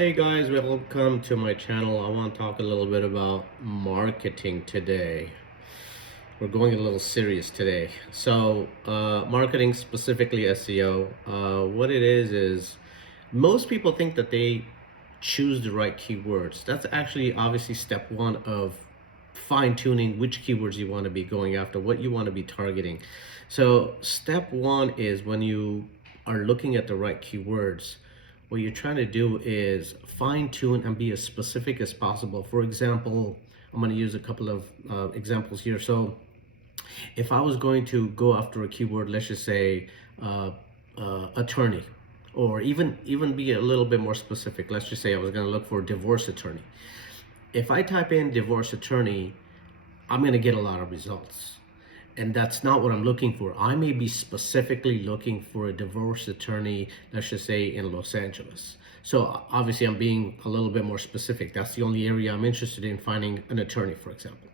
Hey guys, welcome to my channel. I want to talk a little bit about marketing today. We're going a little serious today. Marketing, specifically SEO, what it is most people think that they choose the right keywords. That's actually obviously step one of fine-tuning which keywords you want to be going after, what you want to be targeting. So step one is when you are looking at the right keywords, what you're trying to do is fine-tune and be as specific as possible. For example, I'm going to use a couple of examples here. So if I was going to go after a keyword, let's just say attorney, or even be a little bit more specific, let's just say I was going to look for divorce attorney. If I type in divorce attorney, I'm going to get a lot of results, and that's not what I'm looking for. I may be specifically looking for a divorce attorney, let's just say in Los Angeles. So obviously I'm being a little bit more specific. That's the only area I'm interested in finding an attorney, for example.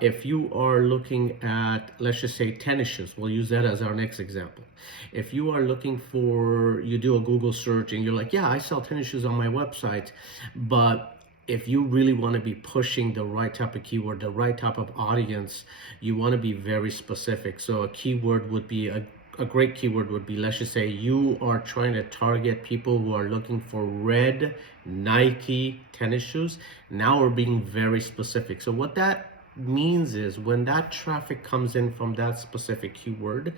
If you are looking at, let's just say, tennis shoes, we'll use that as our next example. If you are looking for, you do a Google search and you're like, yeah, I sell tennis shoes on my website, but if you really want to be pushing the right type of keyword, the right type of audience, you want to be very specific. So a keyword would be a great keyword would be, let's just say you are trying to target people who are looking for red Nike tennis shoes. Now we're being very specific. So what that means is when that traffic comes in from that specific keyword,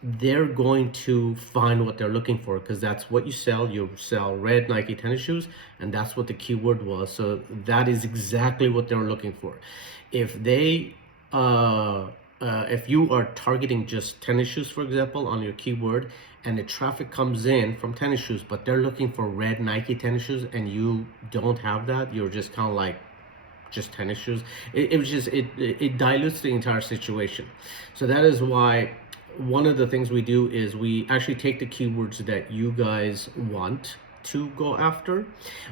they're going to find what they're looking for, because that's what you sell. You sell red Nike tennis shoes, and that's what the keyword was. So that is exactly what they're looking for. If they if you are targeting just tennis shoes, for example, on your keyword, and the traffic comes in from tennis shoes, but they're looking for red Nike tennis shoes, and you don't have that, you're just kind of like just tennis shoes, it dilutes the entire situation. So that is why one of the things we do is we actually take the keywords that you guys want to go after.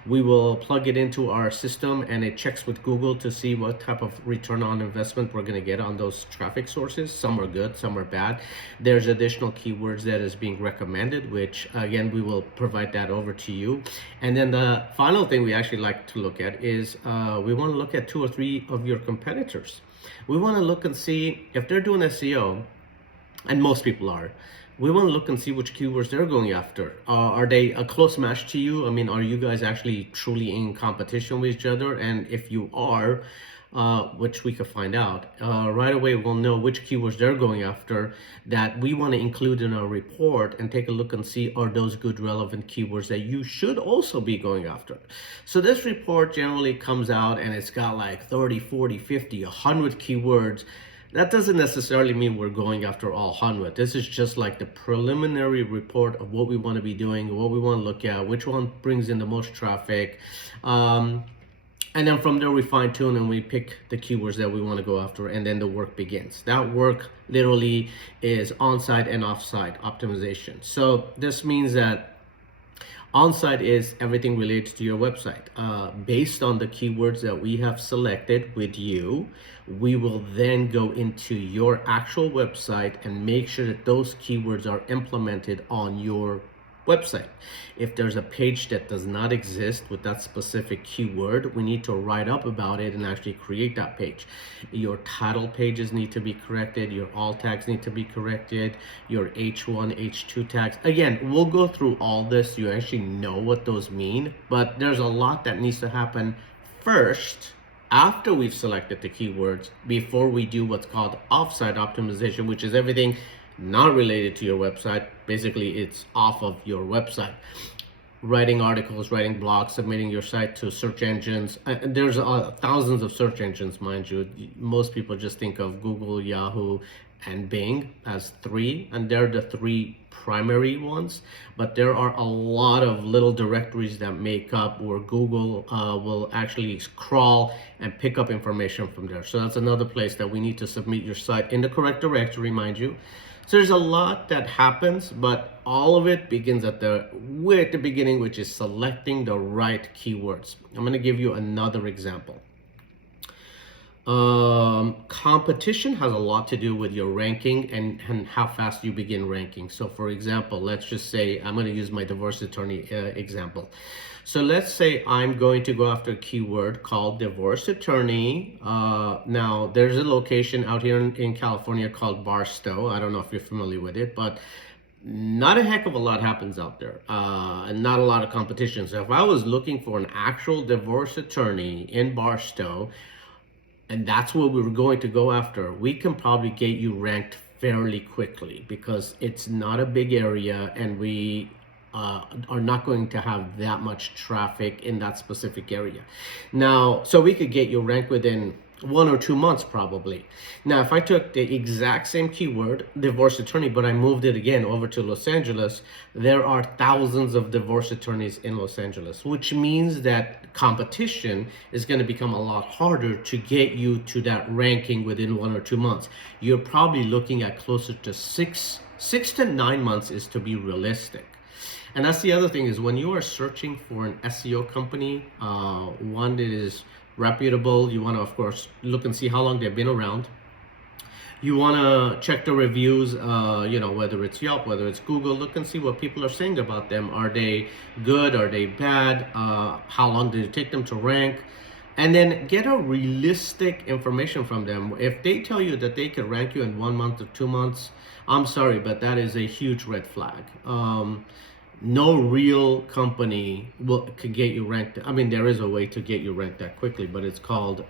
We will plug it into our system and it checks with Google to see what type of return on investment we're going to get on those traffic sources. Some are good, some are bad. There's additional keywords that is being recommended, which again, we will provide that over to you. And then the final thing we actually like to look at is we want to look at 2 or 3 of your competitors. We want to look and see if they're doing SEO, and most people are. We want to look and see which keywords they're going after. Are they a close match to you? I mean, are you guys actually truly in competition with each other? And if you are, which we could find out, right away we'll know which keywords they're going after that we want to include in our report, and take a look and see, are those good relevant keywords that you should also be going after. So this report generally comes out and it's got like 30, 40, 50, 100 keywords. That doesn't necessarily mean we're going after all 100. This is just like the preliminary report of what we want to be doing, what we want to look at, which one brings in the most traffic. And then from there we fine tune and we pick the keywords that we want to go after, and then the work begins. That work literally is on-site and off-site optimization. So this means that on-site is everything related to your website. Based on the keywords that we have selected with you, we will then go into your actual website and make sure that those keywords are implemented on your website. If there's a page that does not exist with that specific keyword, we need to write up about it and actually create that page. Your title pages need to be corrected, your alt tags need to be corrected, your H1, H2 tags. Again, we'll go through all this so you actually know what those mean, but there's a lot that needs to happen first after we've selected the keywords, before we do what's called offsite optimization, which is everything not related to your website. Basically, it's off of your website. Writing articles, writing blogs, submitting your site to search engines. There's thousands of search engines, mind you. Most people just think of Google, Yahoo, and Bing as 3, and they're the 3 primary ones, but there are a lot of little directories that make up, where Google will actually crawl and pick up information from there. So that's another place that we need to submit your site in the correct directory, mind you. So there's a lot that happens, but all of it begins at the beginning, which is selecting the right keywords. I'm going to give you another example. Competition has a lot to do with your ranking and how fast you begin ranking. So for example, let's just say I'm going to use my divorce attorney example. So let's say I'm going to go after a keyword called divorce attorney. Now there's a location out here in California called Barstow. I don't know if you're familiar with it, but not a heck of a lot happens out there, and not a lot of competition. So if I was looking for an actual divorce attorney in Barstow, and that's what we were going to go after, we can probably get you ranked fairly quickly because it's not a big area, and we are not going to have that much traffic in that specific area. Now, so we could get you ranked within 1 or 2 months probably. Now, if I took the exact same keyword, divorce attorney, but I moved it again over to Los Angeles, there are thousands of divorce attorneys in Los Angeles, which means that competition is going to become a lot harder to get you to that ranking within 1 or 2 months. You're probably looking at closer to 6 to 9 months is to be realistic. And that's the other thing, is when you are searching for an SEO company, one that is reputable, you want to, of course, look and see how long they've been around. You want to check the reviews, whether it's Yelp, whether it's Google, look and see what people are saying about them. Are they good? Are they bad? How long did it take them to rank? And then get a realistic information from them. If they tell you that they could rank you in 1 month or 2 months, I'm sorry, but that is a huge red flag. No real company could get you ranked. I mean, there is a way to get you ranked that quickly, but it's called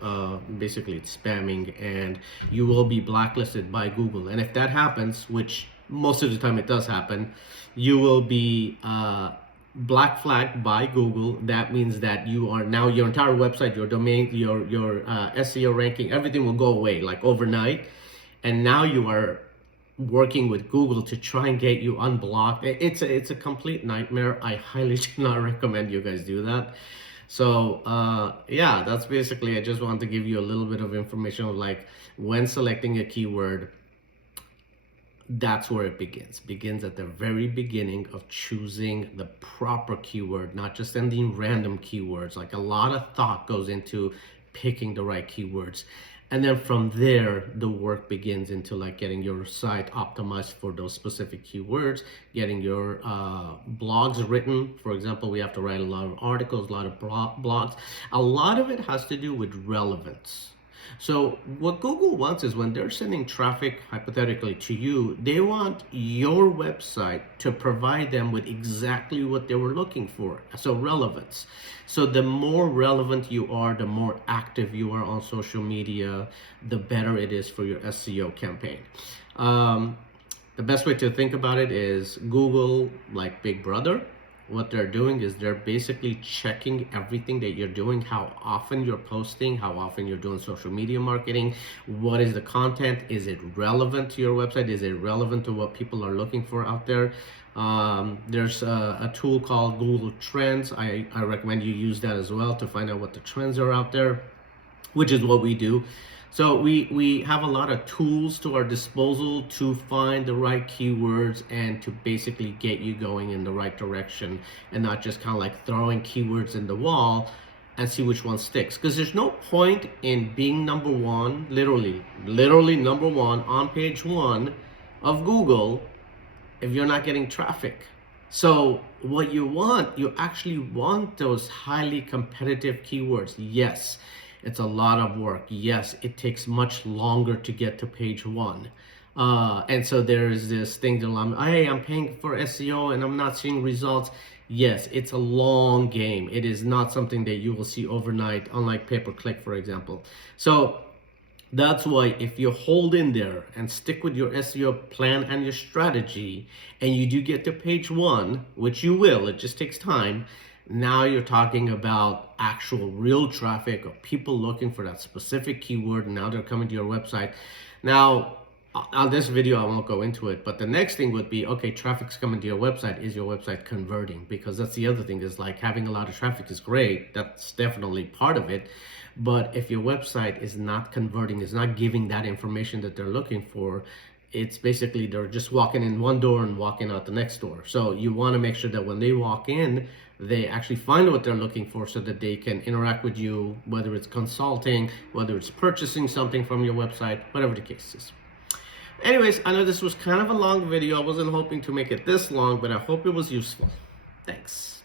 basically it's spamming, and you will be blacklisted by Google. And if that happens, which most of the time it does happen, you will be black flagged by Google. That means that you are now, your entire website, your domain, your SEO ranking, everything will go away like overnight, and now you are working with Google to try and get you unblocked. It's a complete nightmare. I highly do not recommend you guys do that. So yeah, that's basically, I just want to give you a little bit of information of like when selecting a keyword, that's where it begins at the very beginning of choosing the proper keyword, not just sending random keywords. Like a lot of thought goes into picking the right keywords. And then from there, the work begins into like getting your site optimized for those specific keywords, getting your blogs written. For example, we have to write a lot of articles, a lot of blogs. A lot of it has to do with relevance. So what Google wants is when they're sending traffic, hypothetically, to you, they want your website to provide them with exactly what they were looking for. So relevance. So the more relevant you are, the more active you are on social media, the better it is for your SEO campaign. The best way to think about it is Google, like Big Brother. What they're doing is they're basically checking everything that you're doing, how often you're posting, how often you're doing social media marketing, what is the content, is it relevant to your website, is it relevant to what people are looking for out there. There's a tool called Google Trends. I recommend you use that as well to find out what the trends are out there, which is what we do. So we have a lot of tools to our disposal to find the right keywords and to basically get you going in the right direction, and not just kind of like throwing keywords in the wall and see which one sticks. Because there's no point in being number one, literally number one on page one of Google if you're not getting traffic. So what you actually want those highly competitive keywords. Yes, it's a lot of work. Yes, it takes much longer to get to page one. And so there's this thing that hey, I'm paying for SEO and I'm not seeing results. Yes, it's a long game. It is not something that you will see overnight, unlike pay-per-click, for example. So that's why if you hold in there and stick with your SEO plan and your strategy, and you do get to page one, which you will, it just takes time. Now you're talking about actual real traffic of people looking for that specific keyword, and now they're coming to your website. Now, on this video, I won't go into it, but the next thing would be, okay, traffic's coming to your website. Is your website converting? Because that's the other thing, is like having a lot of traffic is great. That's definitely part of it. But if your website is not converting, is not giving that information that they're looking for, it's basically they're just walking in one door and walking out the next door. So you want to make sure that when they walk in, they actually find what they're looking for so that they can interact with you, whether it's consulting, whether it's purchasing something from your website, whatever the case is. Anyways, I know this was kind of a long video. I wasn't hoping to make it this long, but I hope it was useful. Thanks.